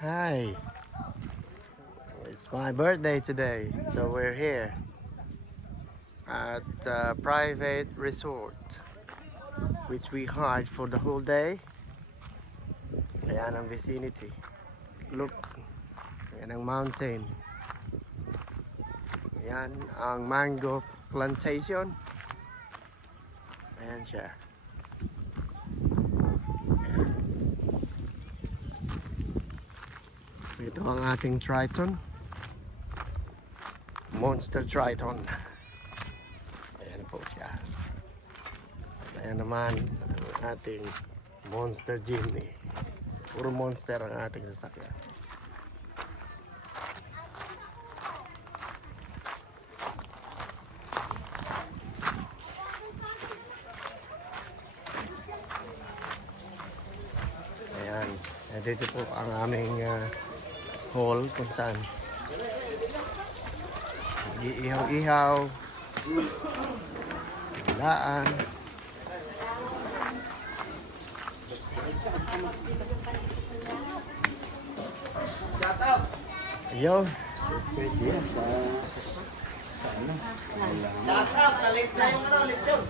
Hi, it's my birthday today, so we're here at a private resort which we hired for the whole day. Ayan ang vicinity. Look, ayan ang mountain. Ayan ang mango plantation. Ayan siya. Ito ang ating Triton. Monster Triton. Ayan po siya. Ayan naman ang ating Monster Jimny. Puro monster ang ating sasakyan. Ayan. Dito po ang aming hall kung saan iihaw-ihaw, laan. Ayun. Shout out, nalit na yung lechon.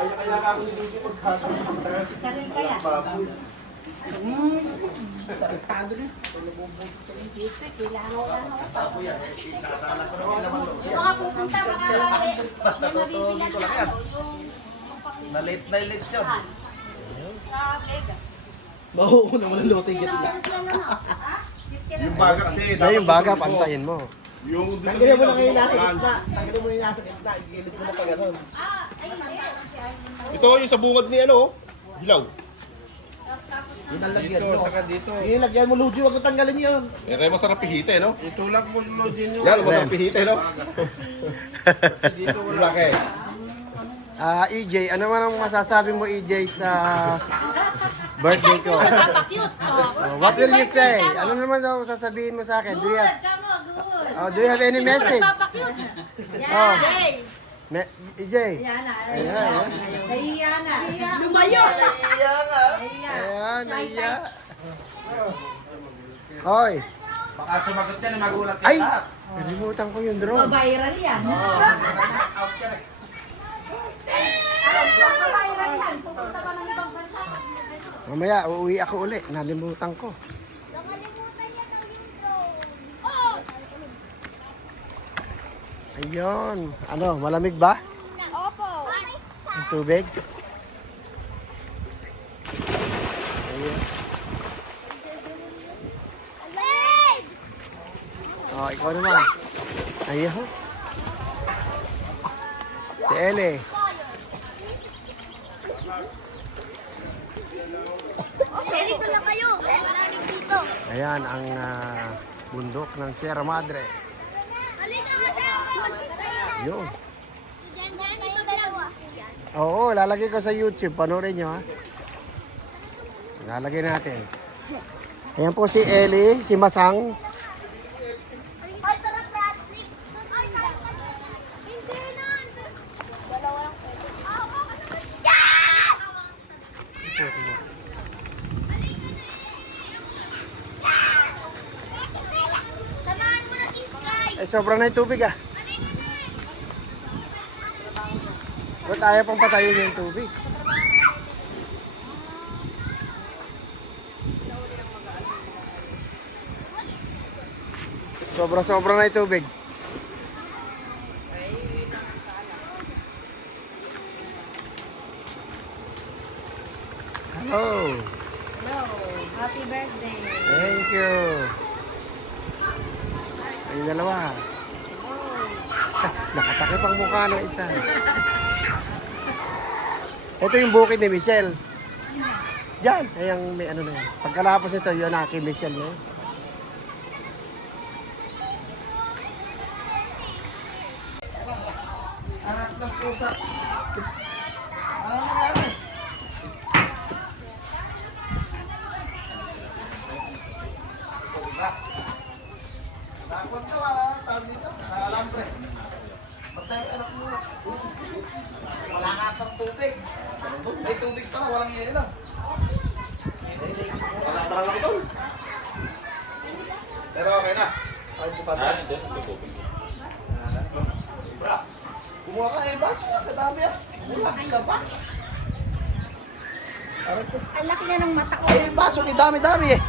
Kaya ako hindi mo sa tarantado na. Yung mga pupunta, mga laki. Basta tutulog ko lang yan. Nalit na yung lechon. Sa Vega. Mahuuna mo ng lote gitna. Yung baga kasi. Na yung baga, pantayin mo. Tanggalin mo na ngayon nasa gitna. Tanggalin mo yung nasa gitna. Igilid mo na pa gano'n. Ito yung sa bungad ni ano, Hilaw. Yung nalagyan mo. Saka dito. Yung lagyan mo, Luigi. Huwag mo tanggalin yun. Eh, kaya masarap pihite, no? Itulak mo, Luigi nyo. Yan, masarap pihite, no? Dito wala. Laki. EJ, ano man ang masasabi mo EJ sa birthday ko? Papakyut. What will you say? Ano naman daw sasabihin mo sa akin? Do you have, Good. do you have any message? Papakyut. Oh. Jay. EJ. Ayan na. Ayan. Nahiya na. Lumayo. Ayan, naiya. Hoy. Baka sumagot yan, magulat ka Ay! lahat. Nalimutan ko yung drone. Viral yan. Shout out ka na. Viral yan. Pupunta pa ng ibang bansa. Mamaya, uuwi ako uli. Nalimutan ko. Ayun. Ano, malamig ba? Opo. Ang tubig? Ayun. Oh, ikaw naman. Ayun. Si Ellie. Dito lang kayo. Malalim dito. Ayan ang bundok ng Sierra Madre. Halika kasi. Yun. Diyan, ipa-vlog. Oo, lalagay ko sa YouTube. Panoorin nyo ha. Lalagay natin. Ayan po si Ellie, si Masang. Ay, tara, Bradley. Ay, tara. Hindi na. Dalawa lang pwede. Samahan mo na si Sky. Eh, sobra na yung tubig ah. Ba't ayaw pang patayin yung tubig? Sobra-sobra na yung tubig. Hello. Hello. Happy birthday. Thank you. Ay, dalawa. Nakatakip ang mukha ng isa. Ito yung bukid ni Michelle. Diyan. Ayang may ano na yun. Pagkalapos ito, yun na kay Michelle na yun. Anak ng pusa. Ano nangyari? Nakakot ka, tawag dito. Alambre. Patay ka anak mo. Wala nga pang tubig. May tubig pala, wala lang yan lang. Tarang ako tol. Pero okay na. Kahit sa pata. Bra, kumuha ka eh, baso nga, kadami ah. Wala ka pa. Aray ko. Ang laki na ng mata ko. Ay, baso ni dami-dami eh.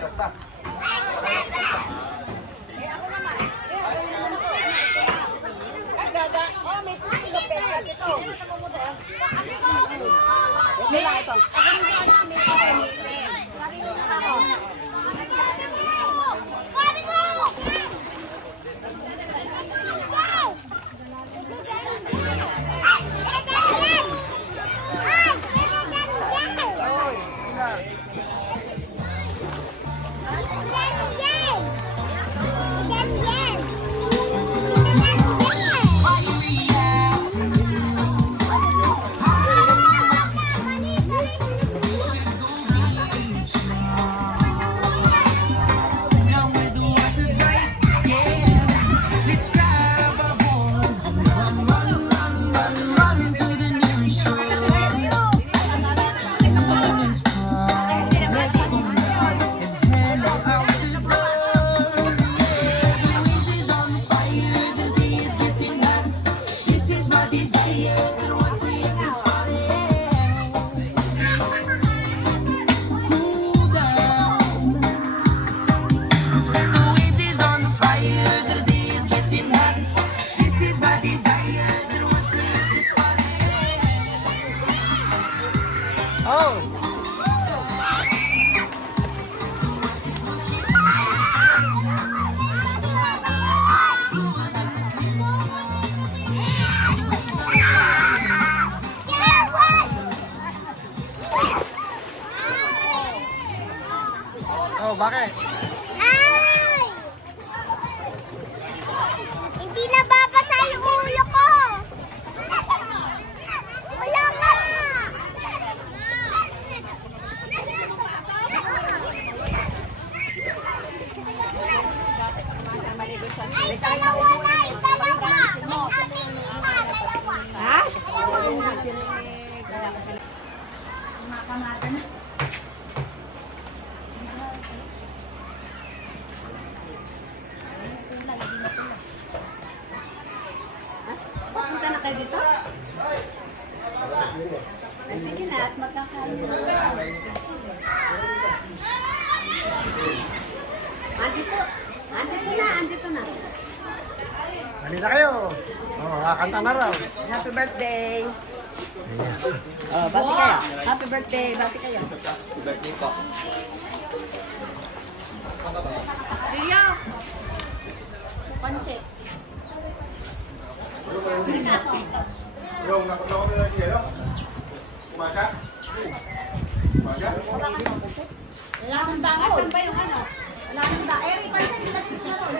Basta. Nila ito. Down where the water's right, yeah. Let's grab our boards and run, run, run, run, run to the nearest shore. Someone is proud, let go now and hello out the door. Yeah, the wind is on fire, the day is getting hot. This is my desire, that one take this fire. Cool down. The wind is on fire, the day is getting hot. This is my desire, that one take this fire. Oh! Oh, bakit? Ay! Hindi nababasa yung ulo ko. Wala nga. Ay, dalawa na. Dalawa. Ate Lisa, dalawa. Ha? Dalawa. Makamata na. Punta na kayo dito? Ay, sige na, at magkakaroon. Andito. Andito na, andito na. Halina kayo. Oh, kakanta na raw. Happy birthday. Oh, bati kayo. Happy birthday, bati kayo. Rio. Pansit. Yung nakakalawa na lang siya. Kumasya? Kumasya? Wala nang dahon. Asan ba yung ano? Wala nang dahon. Eh, pansit, nilagay nyo na ron.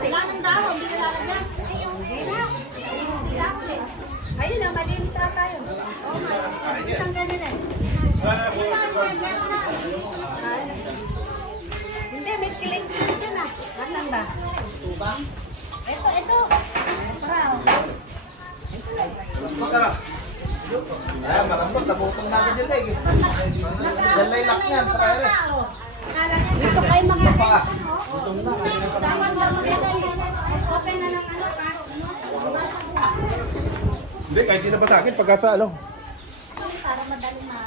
Wala nang dahon, hindi nilalagyan. Hindi dahon eh. Ayun na, malinis na tayo. Oh my. Isang ganyan eh. Hindi, may kiling-kiling dyan ah. Nasaan ba? Ito. Browse. Baka na. Ayan, marambot. Nabutong na agad yung leg. Yan laylak niyan sa kaya rin. Dito kayo mga... Pa ka. Dapat open na ng ano. Hindi, kahit di na ba sa akin, pagka sa ano. Para madali na.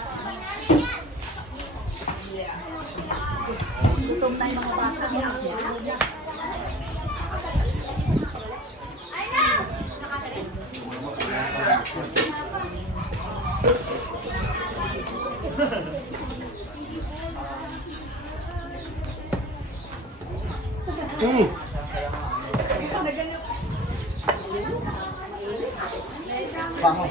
Gutom na yung mga bata. Bango.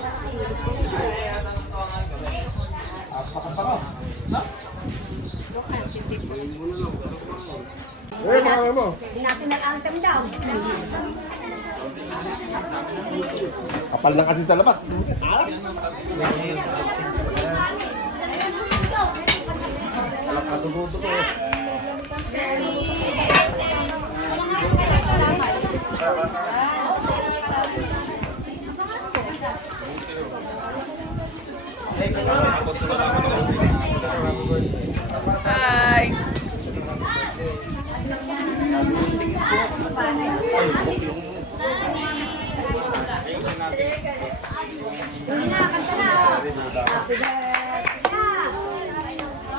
Apakabango. No? Eh, mga mo. National anthem daw. Kapal lang kasi sa labas. Kadugo-dugo. Hi!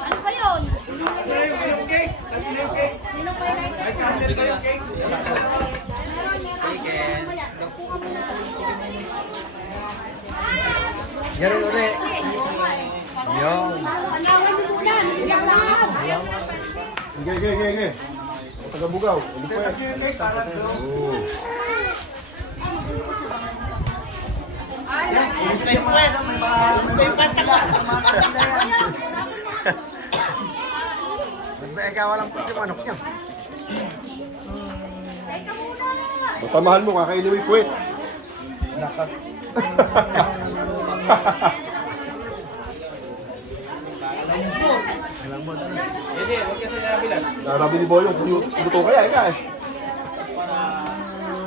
Ano ba yun? Ganun ulit. Yung. Anawan mo muna. Yan lang. Sige. Taga-bugaw. Ano po yan? Oo. Gusto yung puwet. Gusto yung patak. Ikaw walang puwet yung manok niya. Matamahan mo, kakainin mo yung puwet. Narabi ni Boyong, buto kaya, ika eh.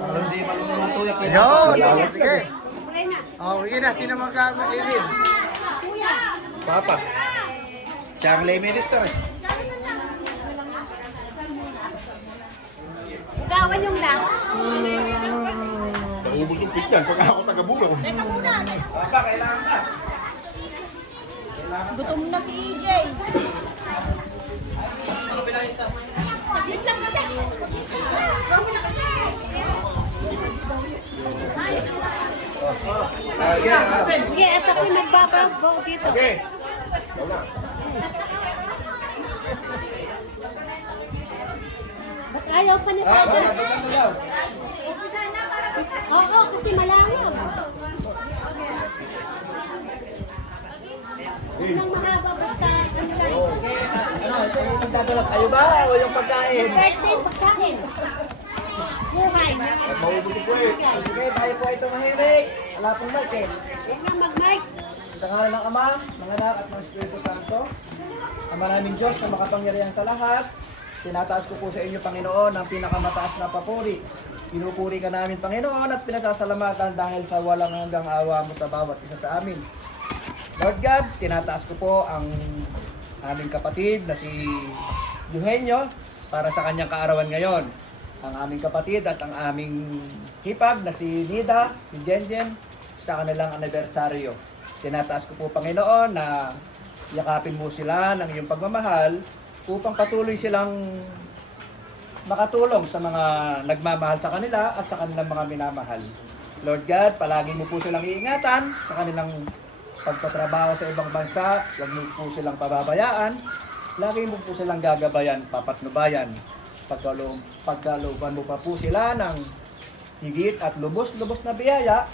Parang di maluluto yung Yun. Sige. Oh, yun na. Sino magkakainin? Papa. Siya ang lay minister eh. Gawan yung lang. Naubos yung pit yan, pagka ako taga-bugaw. Teka muna. Papa, kailangan ka. Gutom na si EJ. Saglit lang kasi. Gawin na kasi. Sige, at ako nagbabaw dito. Okay. Ikaw na. Ba't ayaw pa nito? Magandang na daw. Oo, kasi malawag. Nang mahaba basta. Nagdadala kayo ba o yung pagkain? Birthday pagkain. Buhay. Maubos yung puwet. Sige, tayo po ay tumahimik. Wala pong mic eh. Huwag na mag-mic. Sa ngalan ng Ama, ng Anak at ng Espiritu Santo, Ama naming Diyos na makapangyarihan sa lahat, tinataas ko po sa inyo, Panginoon, ang pinakamataas na papuri. Pinupuri ka namin, Panginoon, at pinasasalamatan dahil sa walang hanggang awa mo sa bawat isa sa amin. Lord God, tinataas ko po ang aming kapatid na si Eugenio para sa kanyang kaarawan ngayon. Ang aming kapatid at ang aming hipag na si Nida, si Jenjen, sa kanilang anibersaryo. Tinataas ko po, Panginoon, na yakapin mo sila ng iyong pagmamahal upang patuloy silang makatulong sa mga nagmamahal sa kanila at sa kanilang mga minamahal. Lord God, palagi mo po silang iingatan sa kanilang pagtatrabaho sa ibang bansa. Huwag mo po silang pababayaan. Lagi mo po silang gagabayan, papatnubayan. Pagkalooban mo pa po sila ng higit at lubos-lubos na biyaya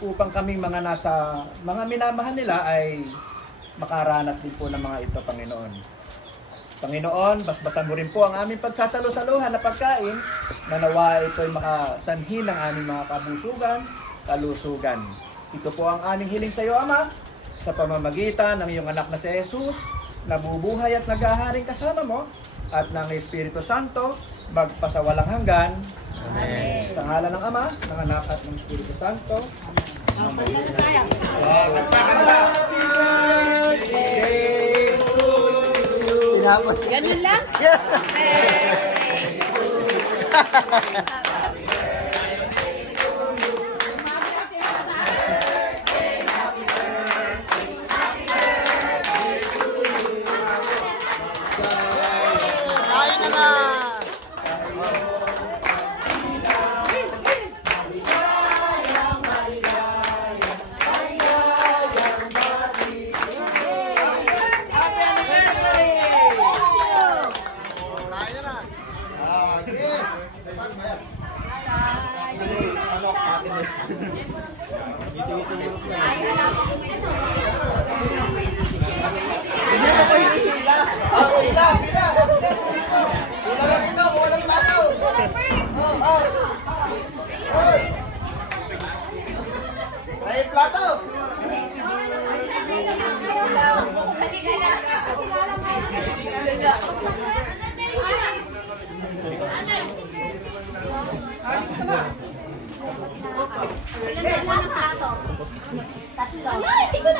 upang kaming mga nasa mga minamahal nila ay makaranas din po ng mga ito, Panginoon. Panginoon, basbasan mo rin po ang aming pagsasalo-saluhan na pagkain na nawa ito ay makasanhi ng aming mga kabusugan, kalusugan. Ito po ang aming hiling sa iyo, Ama, sa pamamagitan ng iyong anak na si Jesus, nabubuhay at naghaharing kasama mo, at ng Espiritu Santo, magpasawalang hanggan. Amen. Sa ngalan ng Ama, ng Anak at ng Espiritu Santo. Tinapos. Ganun lang? Kain na na! Pila! Pila na dito, kung walang plato. Ay, plato! Hindi ko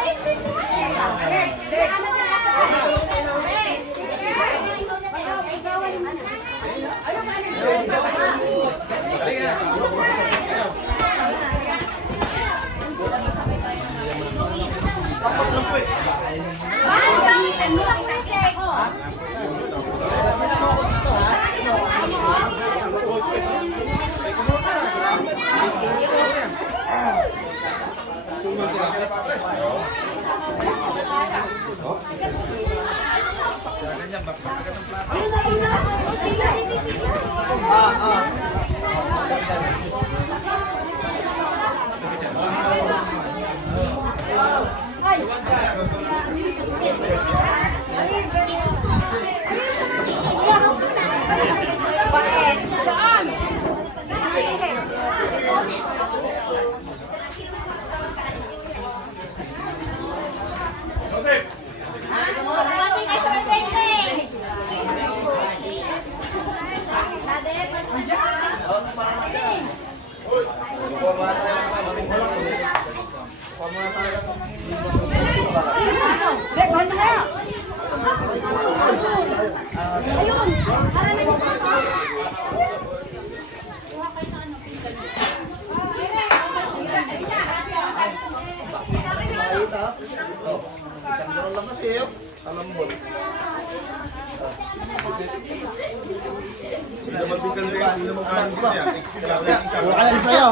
Wala ka sa'yo.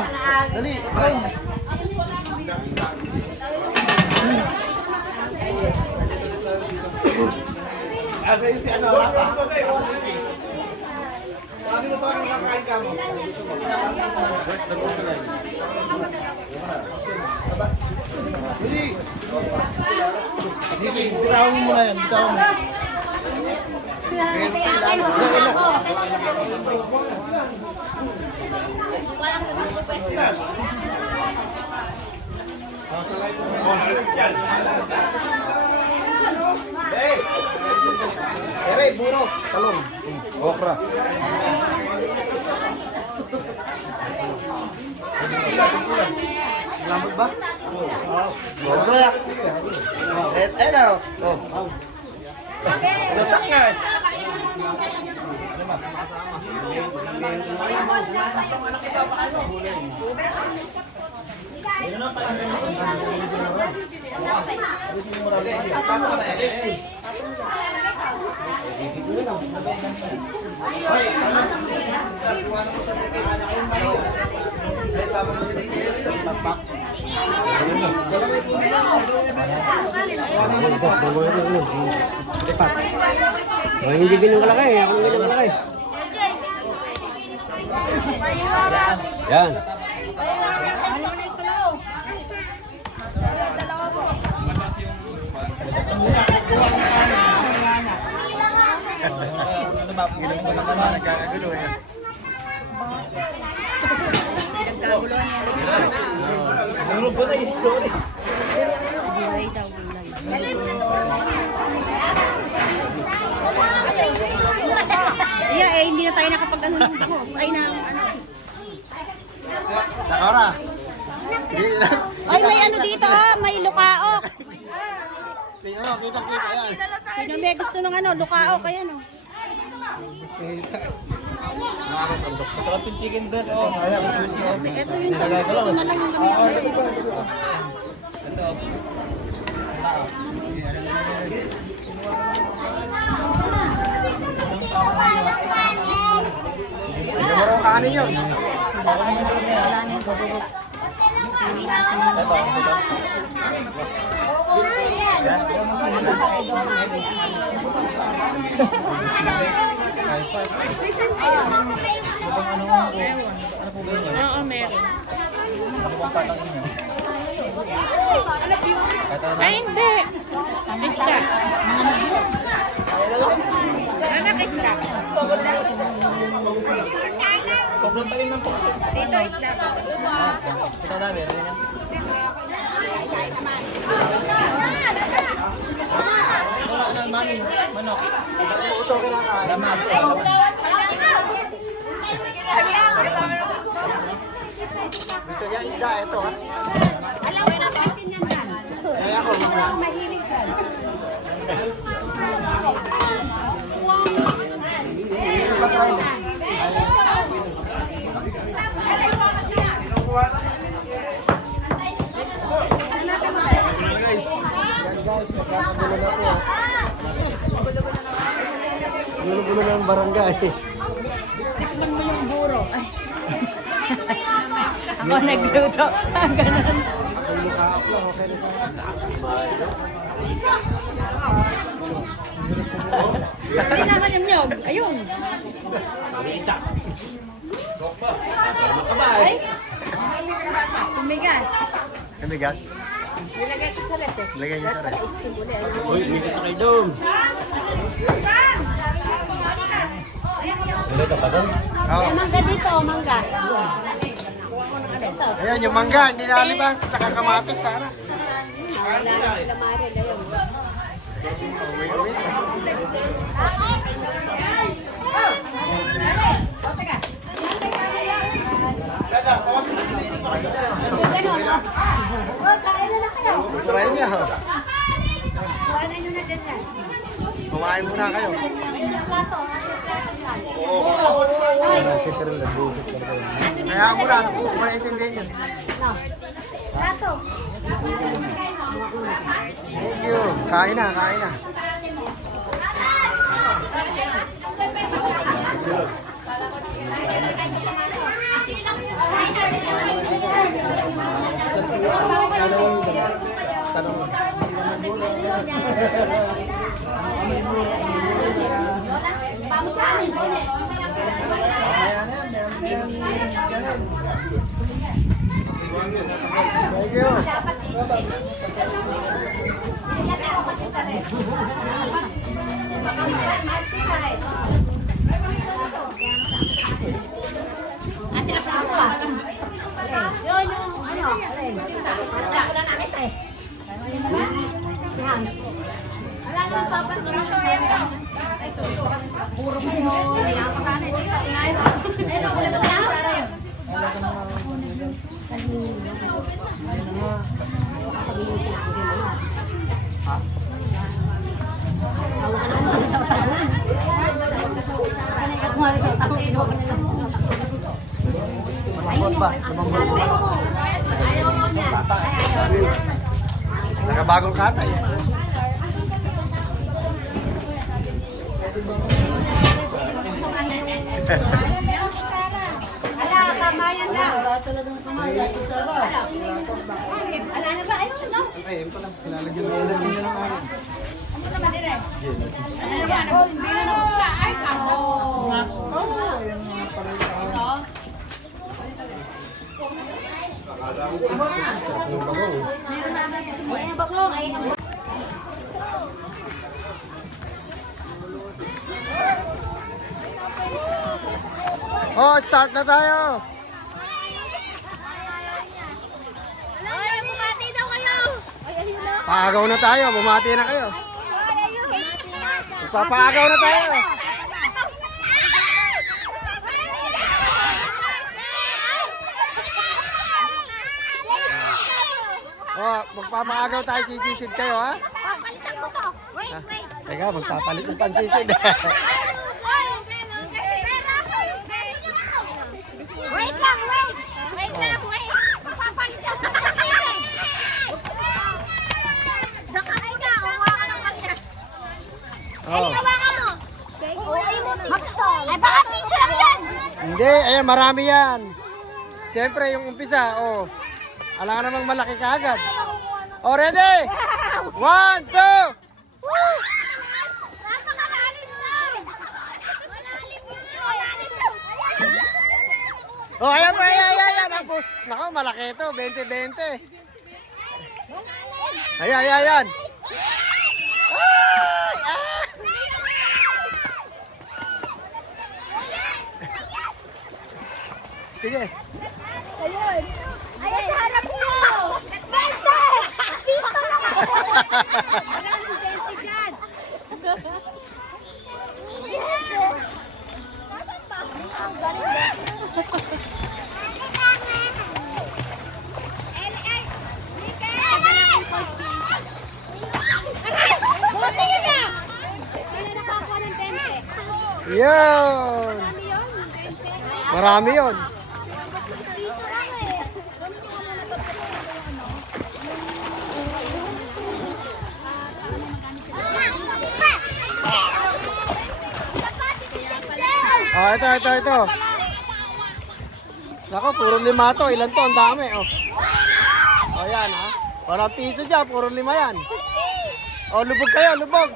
Dali. Sa'yo si ano, Rafa. Sabi mo to, ano nakakain ka mo? Dali. Dali, bitawan mo muna yan. Bitawan mo. Ere, buro, talong. Okra. Lambot ba? Okra. Ano? Oh. Lusak nga. Hoy, ano? Kuha na mo sa dito. Ay, sama mo sa dito. Wala may puno na. Oh, hindi ganun kalaki. Ako ganun kalaki. Yan. Nagkakagulo yan. Yeah, eh, hindi na tayo nakapag-ano ng boss. Ay, na, ano. Ora. Ay, may ano dito, oh, may lukaok. Kita yan. Sino may gusto ng ano, lukaok, kaya no. Sarap yung chicken breast. Oh, sayang. Ito yung ito na lang yung kami. Hindi mo rin kanin yun. Oo, meron. Ay, hindi. Isda. Anak, isda. Dito, isda. Yung isda, ito ha. Alam mo na pansin yan yan. Kaya ako, Mahilig ka. yan guys, nagkakagulo na po. Gulo-gulo na yung barangay. Tikman mo yung buro. Ako nagluto. Ganun. Ay, mukhaap lang, okay na sa Hindi na kanyamnyog. Ayun. Ay. Tumigas. Kami gas. Nilagay ko sa rep eh. Lagyan niyo sa rin. Uy, may kita kayo doon. Oo. Mangga dito, mangga. Ito. Ayan, yung mangga, hindi nalibas. Tsaka kamatis, sana. Wala na sila Maril. Ayun. Uwi-uwi. Kain na kayo. Turahin niya. Kuhanan nyo na dyan yan. Kumain muna kayo. Kaya mo na, kung maintindihan yun. Plato. Thank you. Kain na, kain na. Thank you. Ah, sila plato ah. Yun yung ano. Wala na kita eh. Yan. Wala nang papansin. Puro mo yun. Kaya pa ka na. Ayun, wala ba na? Nakabagong katay. Ala, kamayan na. Ala na ba? Ayun, no? Ayun pala, kilalagyan mo yun. Ano na ba dire? Ano na ba? Oh, hindi na nabuksa. Ay, kamo. Oh, start na tayo. Ay, bumati daw kayo. Ay, ayun na. Paagaw na tayo, bumati na kayo. Papaagaw na tayo. Oh, magpapaagaw tayo, sisisid kayo ha. Papalitan ko to. Wait, wait. Teka, magpapalit ng pansisid. Wait lang, wait. Wait lang, wait. Magpapalitan ko to. Dakay ka, uwa ka ng kanya. Oh. Hawakan mo. Uwi mo. Maksol. Ay, baka piso lang yan. Hindi, ayan, marami yan. Siyempre, yung umpisa, oh. Alangan namang malaki kaagad. Oh, ready? 1, 2. Napakalalim lang. Malalim yun. Malalim yun. Oh, ayan po, ayan. Nako, malaki ito, 20-20. Ayan. Ay, ah! Sige. Ayun. Ayun sa harap mo. 20! Piso lang ako. Maraming 20 dyan. Nasaan ba? Ang galing ba? Yun! Marami yun. Oh, ito. Nako, puro 5 to. Ilan to? Ang dami. Oh, oh yan ha. Walang piso dyan. Puro 5 yan. Oh, lubog kayo, lubog.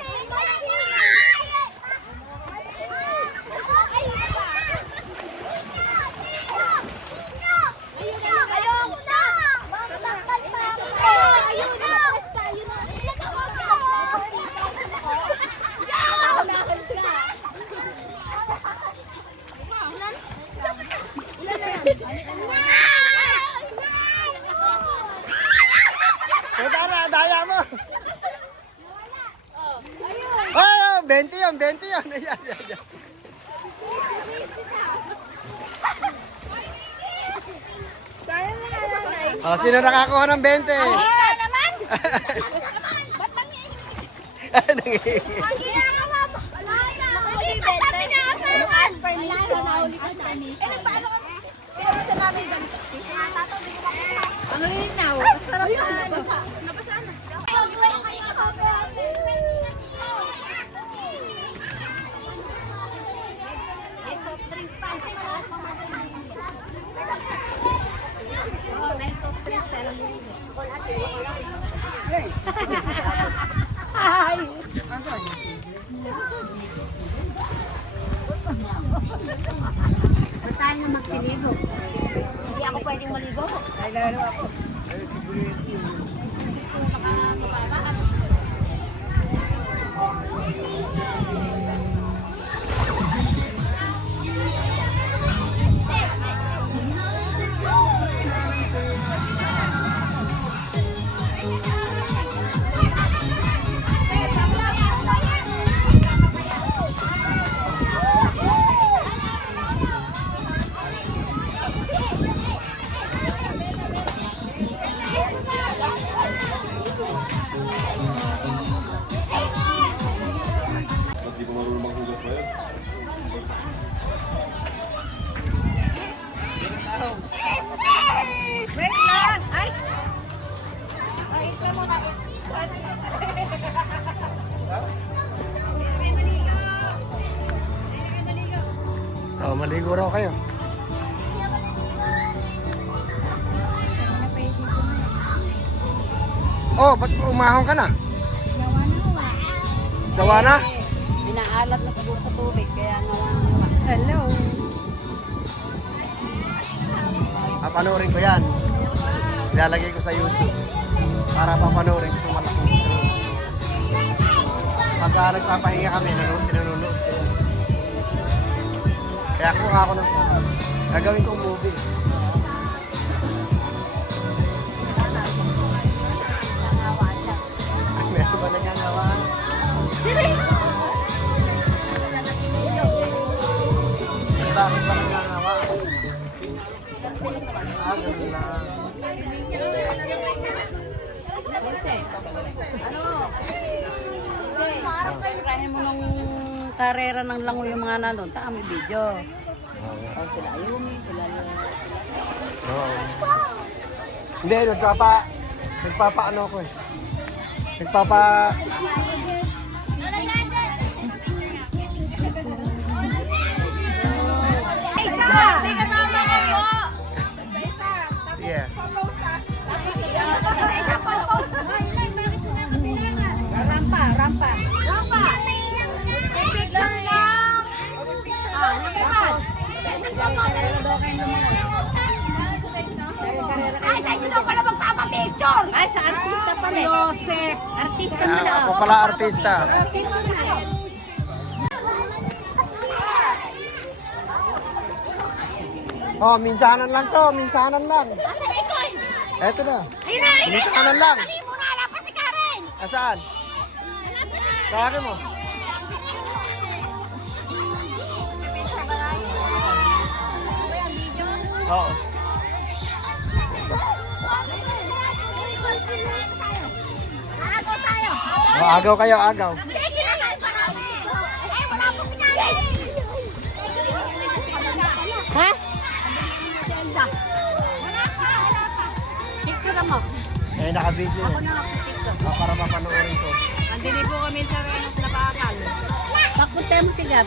Daya mo. Oh, 20 yan. Ayan. Oh, sino nakakuha ng 20? naman! Ba't nangihingi? Ang linaw. Sarap na. Napasaan na. Tayo na magsiligo. Hindi ako pwedeng maligo. Ay, lalo ako. Hindi ko marunong maghugas ba yun? Wait lang. Ay! Ay, ito muna. Oh, maligo raw kayo. Oh, ba't umahon ka na? Sawa na? Inaalat na siguro sa tubig, kaya nawa. Hello. Papanoorin ko yan. Ilalagay ko sa YouTube. Para papanoorin ko sa malaking screen. Pagka nagpapahinga kami, sinunod ko. Kaya kuha ako ng gagawin kong movie. Meron ba nangangawa? Bakit ba nangangawa? Ganun lang. Parahin mo nung karera ng langoy yung mga nandun. Taka may video. O sila Ayumi, sila Oo. Hindi, nagpapaano ko eh. May kasama ko po! Sige. Rampa. Picture lang! Ay, sa inyo daw pala magpapapicture! Ay, sa artista pa rin. Joseph. Artista mo daw. Ako pala artista. Oh, minsanan lang to, minsanan lang. Asa na ito? Eto na. Ayun na! Minsanan lang. Dali mo na! Wala pa si Karen! Asaan? Sa akin mo. Oo. Agaw tayo! Oh, agaw kayo, agaw. Sige na! Ay, wala pa si Karen! Ha? Zelda. Wala pa. Picture mo. Eh, naka-video Ako yan. na ako picture. Para mapanoorin ko. Andili po kami sa Renos na bakal. Takot tayo mo si Gab.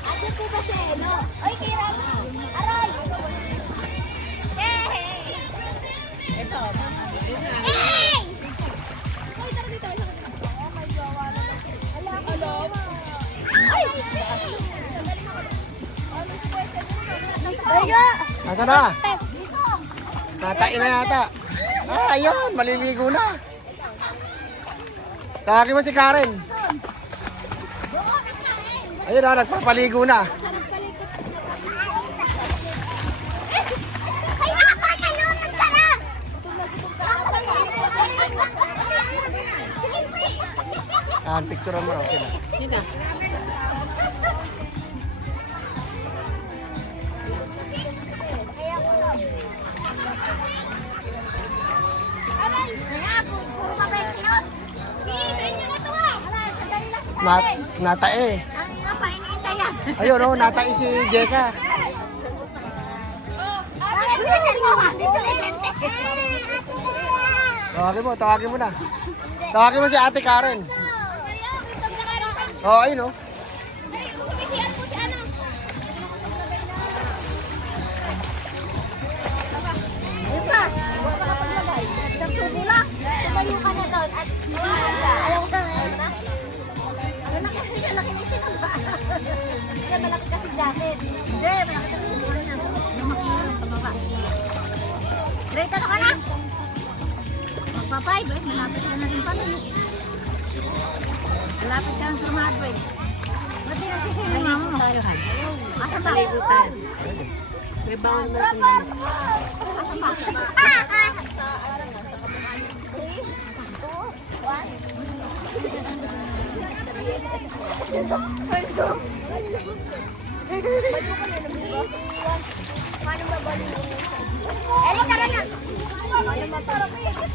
Ate po kasi, no? Oy, Kira! Aray! Hey! Ito. Hey! Hoy, tara dito. Oh my God. Ala. Ay! Ay! Asa na? Natain na yata. Ah, ayun. Maliligo na. Tawagin mo si Karen. Ayun na, nagpapaligo na. Ay, nakakayunan ka na! Ah, picture mo raw sila. Sino? Aray! Kaya, puro mabait yun! Sa inyo na to ah! Aray, sandali lang si Na, Karen! natae. Ang ina pa, hinihintay yan! Ayun oh, natae si Jeka. Bakit bilisan mo? Dito ipente! Tawagin mo na. Tawagin mo si Ate Karen. Oh, ayun oh. Sumisiyan po si ano? Ipa, huwag ka paglagay. Isang subo lang. Tumayo ka na doon at ayaw ka. Malaki na itinamba. Hindi, malaki kasi jacket. Hindi, malaki kasi ulo na. Lumaki na lang pababa. Ready ka na? Magpapay, malapit ka na rin pala. Malapit ka na sa Madrid. Ba't di nagsisili mama mo? Asa ba? May bawang na Asa ba? Paano mabalik? Eri, tara na! Paano mabalik?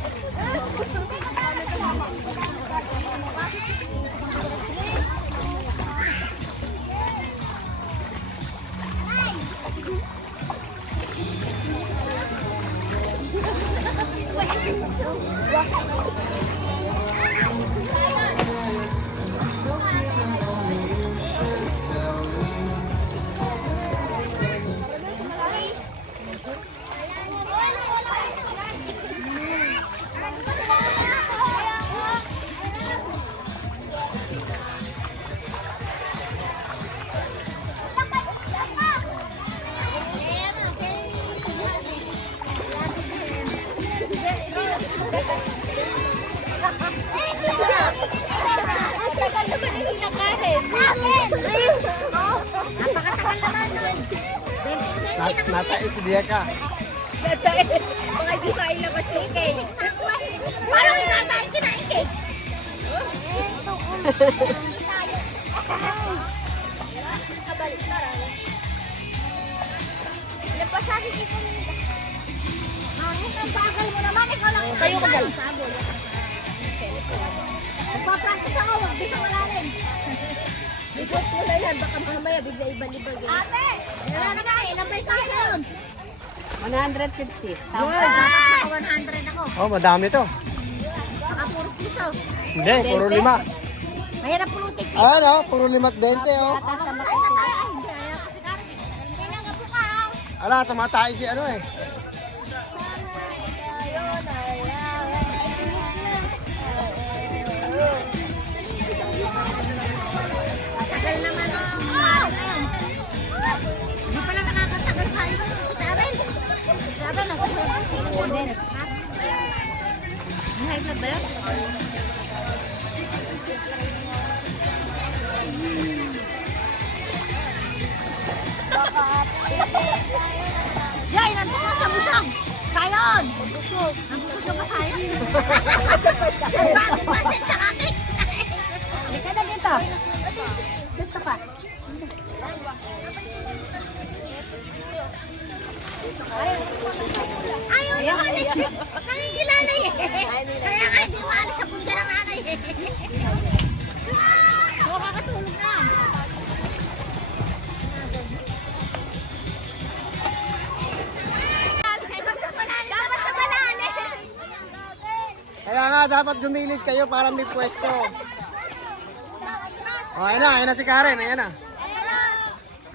Napakatagal naman nun. Natae si Jeka. Mga di pa ilabas yung cake. Parang inatayin kinain cake. Kabalik na rin. Napasasi dito nila. Ang bagal mo naman, ikaw lang yung Tayo ka dyan. Magpa-practice ako, wag di sa malalim. Bigot mo na yan, baka mamaya bigla ibang-ibang. Ate! Wala na nga, ilang may tayo yun? 150. Dapat naka 100 ako. Oh, madami to. Baka puro piso. Hindi, puro 5. Mahirap pulutin. Ano, puro 5 at 20 oh. Saan na tayo? Ay, hindi. Ayaw kasi kami. Kailangan nga po ka. Ala, tumatay si ano eh. Tagal naman ang Hindi pala nakakatagal tayo. Sabi, nagsasabi. High blood ba yun? Yay, nandun ka sa busang. Kayon. Nabusog na ba tayo? Ang basit sa akin. Halika na dito. Dito ka. Ayaw na ka nangingilala eh. Kaya nga, hindi maalis sa punta ng nanay eh. dapat gumilid kayo para may pwesto. O, ayan na si Karen, ayan na.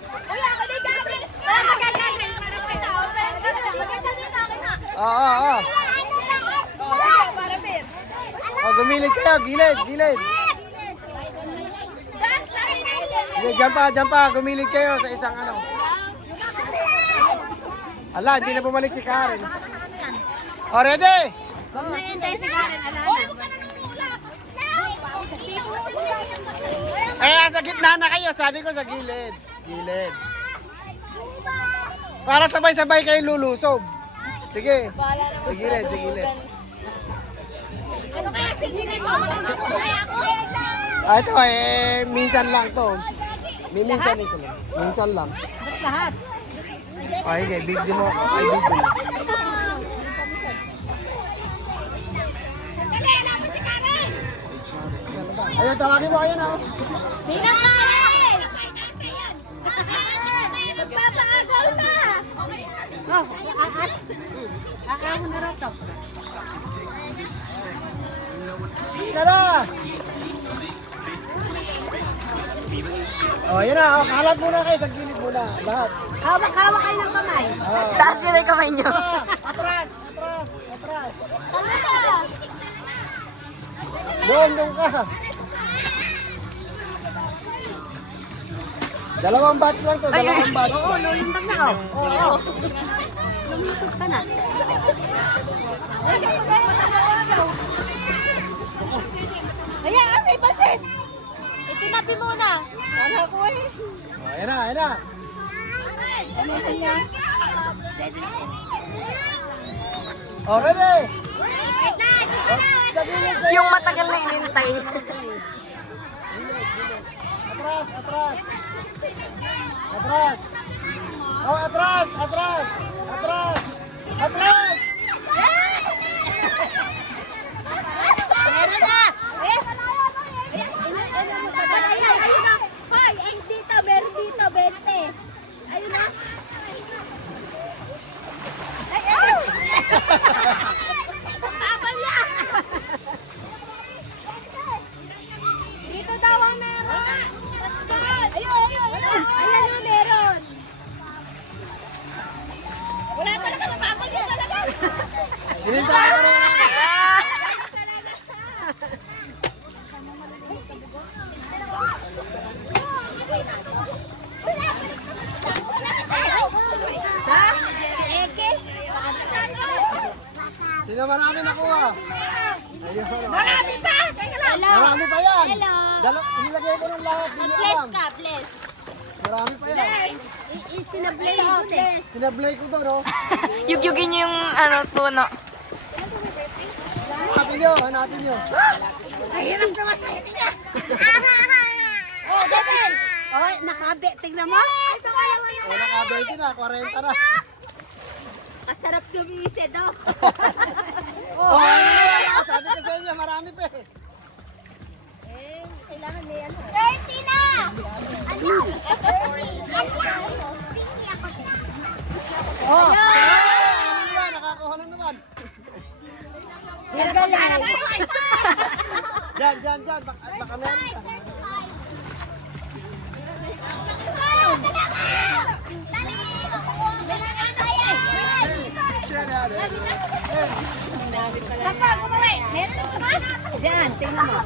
Uy, ako din Karen. Para magagaling. Para kita open. Maganda din ako na. Oo. Para Ben. O, gumilid kayo, gilid. Sige, dyan pa, gumilid kayo sa isang ano. Ala, hindi na bumalik si Karen. O, ready? Huwag na yun tayo si Karen. Ala na. Huwag ka na nunulak. Sa gitna na kayo, sabi ko sa gilid. Gilid. Para sabay-sabay kayo lulusob. Sige. Sa gilid. Ano kaya sige ko? Ito minsan lang to. Minsan ito lang. Minsan lang. Lahat. Okay, video mo. Video mo. Ayun, tawagin mo. Ayun, oh. Sino Karen? Magpapaagaw na. Oh, aagaw na raw to. Tara! Oh, ayun na. Oh, kalat muna kayo. Sa gilid muna. Lahat. Hawak-hawak kayo ng kamay. Taas nyo na yung kamay nyo. Atras! Tama. Doon ka. Dalawang batch lang to. Dalawang batch. Oo, lulundag na ako. Oo. Lumusog ka na. Ayan, may basit. Itinabi muna. Kala ko eh. Oh, ayun na. Ano niya? Oh, ready? Yung matagal na inintay. Atras. Oh, atras. Meron na! Ayun na! Hoy, egg dito, meron dito, 20. Ayun na! Ay! Tapal niya! Dito daw ang meron! Ayun! Ayan yung meron! Wala talaga, matapal niya talaga! Hinintay ko na. Ha? Eke? Sino marami nakuha? Marami pa! Teka lang! Marami pa yan. Hello! Nilagay ko ng lahat. Hindi Bless alam. ka, bless! Marami pa yan. Sinablay ko eh. Sinablay ko doon, oh. Yugyugin nyo yung puno. Hanapin nyo. Ay, hirap naman sa hindi niya. Oh, dati. Oh, nakabe. Tignan mo. O, naka-20 na. 40 na. Kasarap lumisid, oh. Oh, sabi ko sa inyo, marami pa eh. Kailangan niya ano. 30 na! Ano? Oh, ano naman, nakakuha na naman. Galing. Diyan. Baka meron ka. Kapag umuwi, meron ka ba? Diyan, tingnan mo.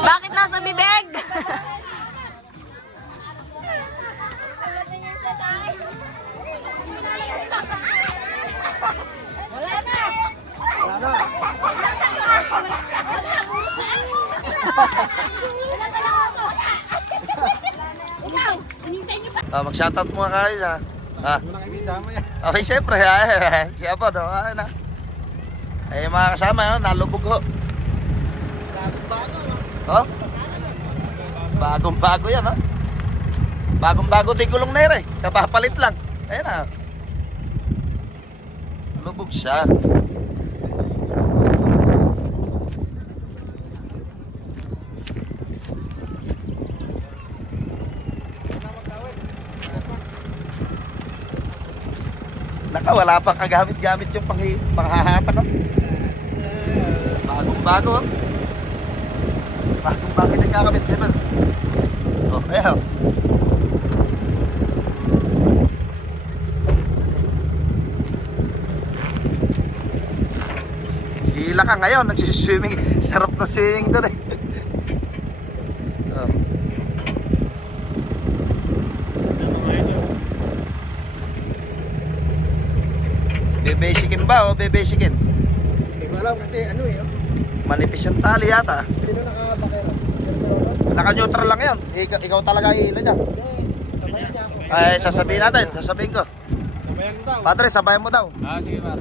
Bakit nasa bibig? Wala na. Wala na. Ikaw, hinintay niyo pa. Mag-shoutout mo nga kayo ha. Wala kang kasama yan. Okay, siyempre. Siya po, no? Ayun na. Ay, mga kasama, yun, nalubog ho. Oh? Bagong-bago yan, ha? Bagong-bago di gulong na yun, eh. Kapapalit lang. Ayun na. Lubog siya. Ah, wala pang kagamit-gamit yung panghahatak. Oh. Bagong-bago. Oh. Bagong-bago yung nagkakamit. Diba? Oh, ayan. Oh. Hila ka ngayon, nagsiswimming. Sarap na swimming doon eh. Oh. Bebesikin ba o bebesikin? Hindi ko alam kasi ano eh. Manipis yung tali yata. Sino nakabakero? Naka-neutral lang yan. Ikaw talaga ihila dyan. Ay, sasabihin natin. Sasabihin ko. Sabayan mo daw. Padre, sabayan mo daw. Sige pare.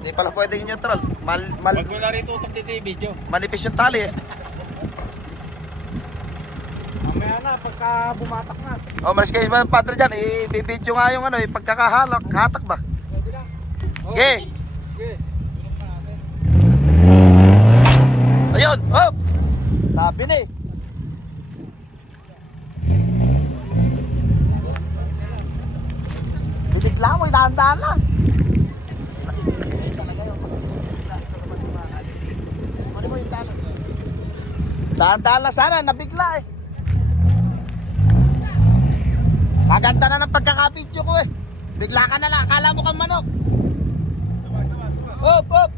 Hindi pala pwedeng neutral. Wag mo na rin tutok dito yung video. Manipis yung tali eh. Mamaya na, pagka bumatak na. O, malis kayo ba, Padre dyan? I-video nga yung ano, pagkakahalak. Hatak ba? Pwede lang. Okay. Sige. Ayun, hop! Sabi na eh. Bibigla mo, dahan-dahan lang. Dahan-dahan lang sana, nabigla eh. Maganda na ng pagkakabidyo ko eh. Bigla ka na lang, akala mo kang manok. Hop, hop!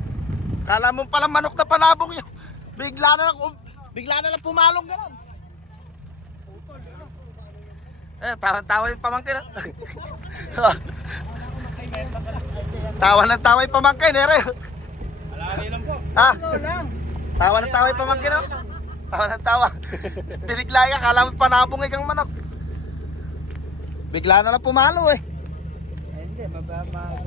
Akala mo palang manok na panabong yun. Bigla na lang pumalong gano'n. Tawa yung pamangkin. Tawa yung pamangkin, ere. Ha? Tawa yung pamangkin, oh. Tawa. Binigla ka, akala mo panabong ikang manok. Bigla na lang pumalo eh. Hindi, mababa.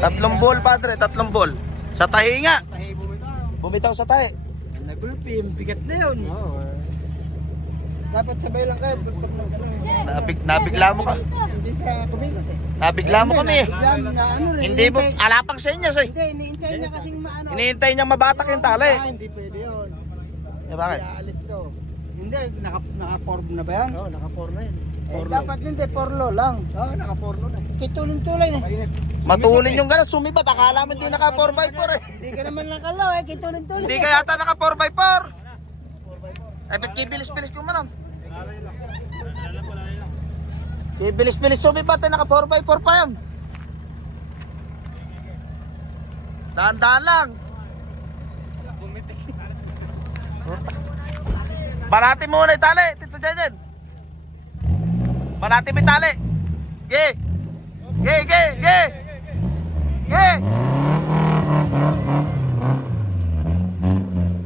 Tatlong ball, Padre, tatlong ball. Sa tahi nga. Tahi bumitaw. Bumitaw sa tahi. Nagulpim, bigat na yun. Oo. Dapat sabay lang kayo. Nabigla mo ka. Hindi sa kumilos eh. Nabigla mo kami eh. Na ano rin. Hindi mo, alapang senyas eh. Hindi, iniintay niya kasing maano. Hinihintay niya mabatak yung tali. Hindi pwede yun. Eh bakit? Alis to. Hindi, naka-form na ba yan? Oo, naka-form na yun. Dapat hindi, porlo lang. Oo, naka-porlo na. Kitulin-tulay na. Matulin yung gano'n, sumibat. Akala mo hindi naka 4x4 eh. Hindi ka naman nakalo eh, kitulin-tulay. Hindi ka yata naka 4x4. Eh, ba't kibilis-bilis ko manon? Kibilis-bilis sumibat eh, naka 4x4 pa yan. Dahan-dahan lang. Banati muna yung tali, Tito Jejen. Banati mo yung tali. Ge!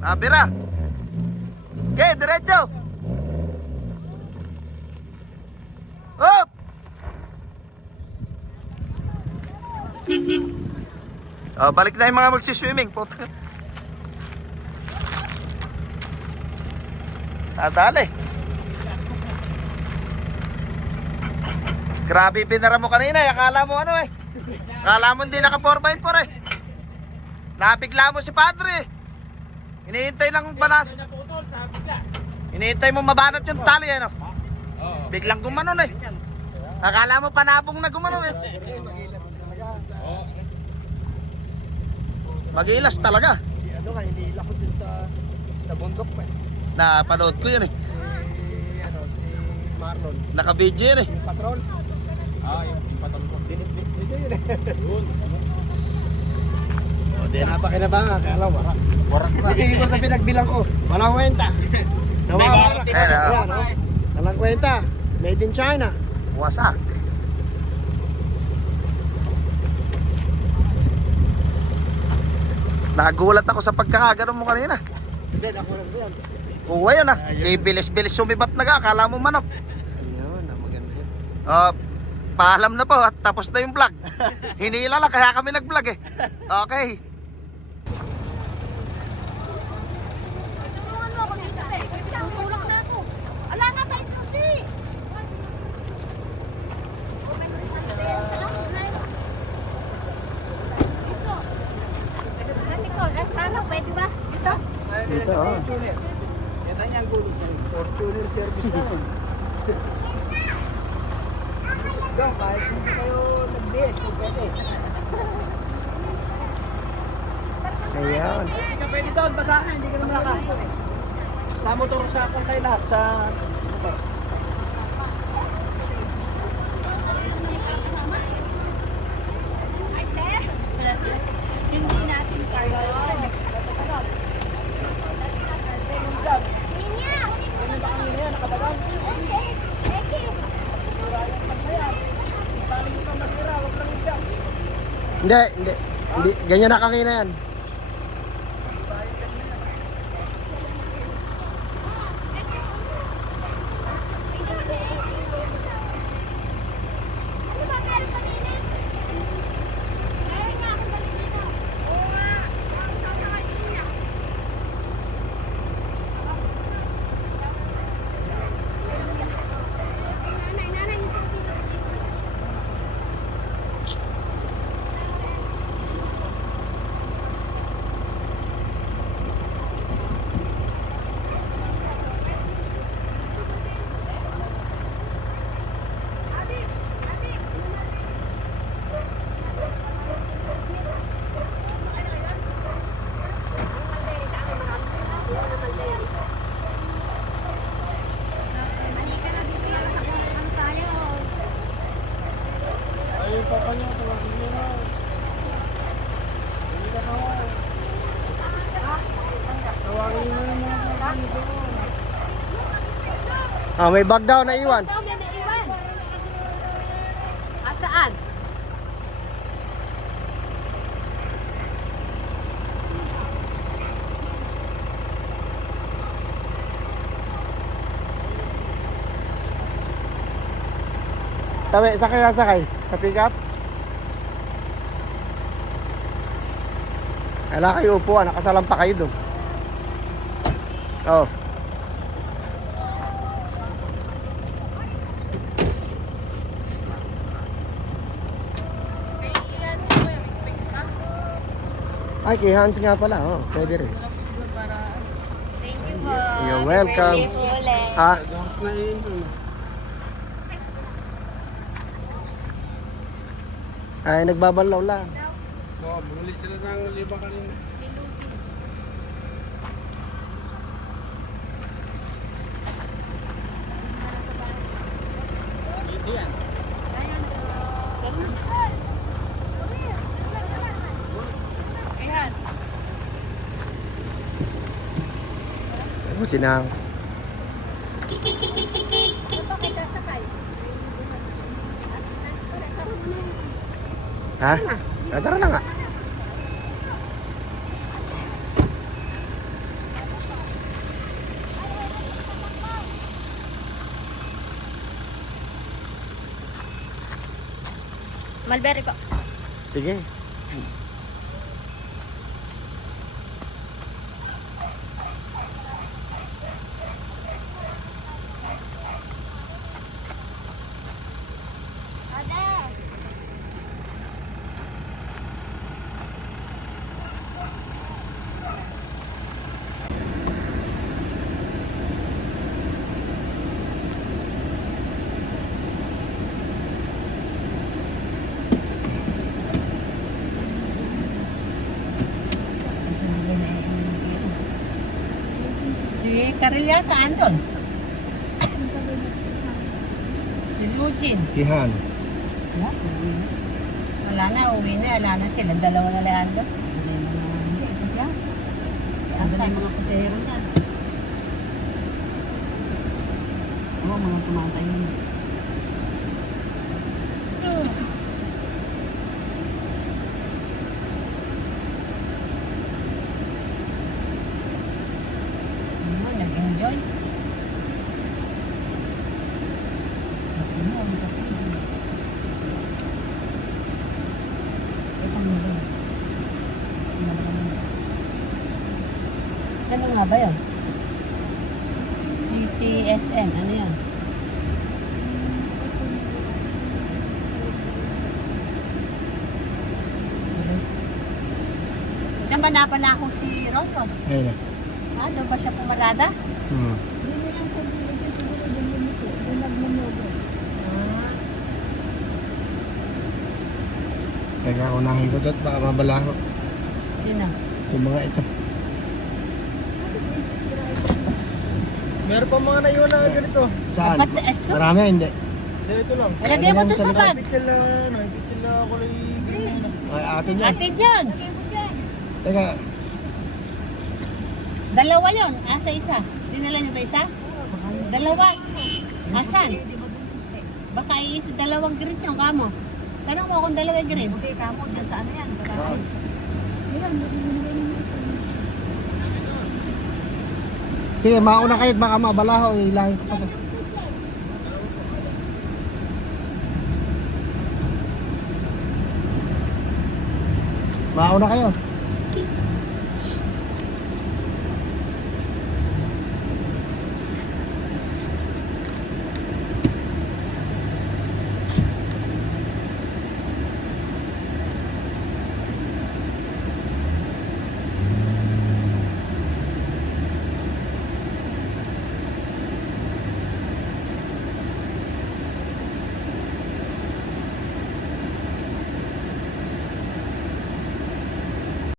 Abira. Ge, diretso. Hop! Oh, balik na yung mga magsiswimming. Puta. Tadali. Grabe pinara mo kanina eh. Akala mo ano eh. Akala mo hindi naka 4x4 eh. Nabigla mo si Padre eh. Hinihintay lang banat. Hinihintay mo mabanat yung tali eh no. Biglang gumanon eh. Akala mo panabong na gumanon eh. Magilas talaga. Si ano ka, hinihila ko dun sa bundok pa eh. Napanood ko yun eh. Si Marlon. Naka-video yun eh. Yung patrol. Yung patol ko. Dito yun eh. O, di napakinabangan. Akala, warak. Sige ko sa pinagbilang ko. Walang kwenta. Nawawarak. Ayan, Walang kwenta. Made in China. Wasak. Nagulat ako sa pagkakagano mo kanina. Hindi, ako lang yan. Oo, yan ah. Bilis-bilis sumibat na ka. Akala mo manok. Ayun, maganda yun. Paalam na po at tapos na yung vlog. Hinila lang kaya kami nag-vlog eh. Okay. Tulungan mo ako dito eh. Tutulak na ako. Ala nga tayo susi. Pwede ba? Dito? Dito, oh. Yan ang gulo sa Fortuner service namin. kahit hindi kayo nag-BS, kung pwede. Ayan. Hindi ka pwede doon, basa ka, hindi ka na malaka. Sa motor, sa kayo lahat, sa motor. Hindi natin kaya. Hindi, hindi. Hindi, ganyan na kanina yan. Ah, may bag daw na iwan. Ito, may naiwan. Saan? Tawi, sakay. Sa pick-up. Kailangan kayo upuan, nakasalam pa kayo doon. Oh. Ay, kay Hans nga pala. Oh, pwede rin. Thank you po. You're welcome. Thank you ulit. Ah, ay, nagbabalaw lang. Oo, bumili sila ng 5 kanina. Ano sinang? Ha? Ah, tara na nga. Mulberry po. Sige. Si Karel yata andun. Si Eugene. Si Hans. Wala na, uwi na. Wala na sila. Dalawa na lang andun. Hindi, ito siya. Andun na yung mga pasero na. Oo, mga tumatay yun. Nag-enjoy. Ano nga ba yun? CTSM, ano yun? Saan ba napala ako si Ronron? Ayun. Ah, doon ba siya pumarada? Hmm. Ah. Teka, unahin ko doon, baka mabalaho. Sino? Yung mga ito. Meron pa mga naiwan na ganito. Saan? Marami, hindi. Hindi, ito lang. Ilagay mo to sa bag. Pitil na, pitil na kulay green. Ay, atin yan. Atin yun. Teka, Dalawa yun. Asa isa? Dinala niyo ba isa? Dalawa. Asan? Baka iisa dalawang green yung kamo. Tanong mo kung dalawang green. Okay, kamo dyan sa ano yan? sige, mauna kayo at baka mabalaho. Ilahin ko pa to. Mauna kayo.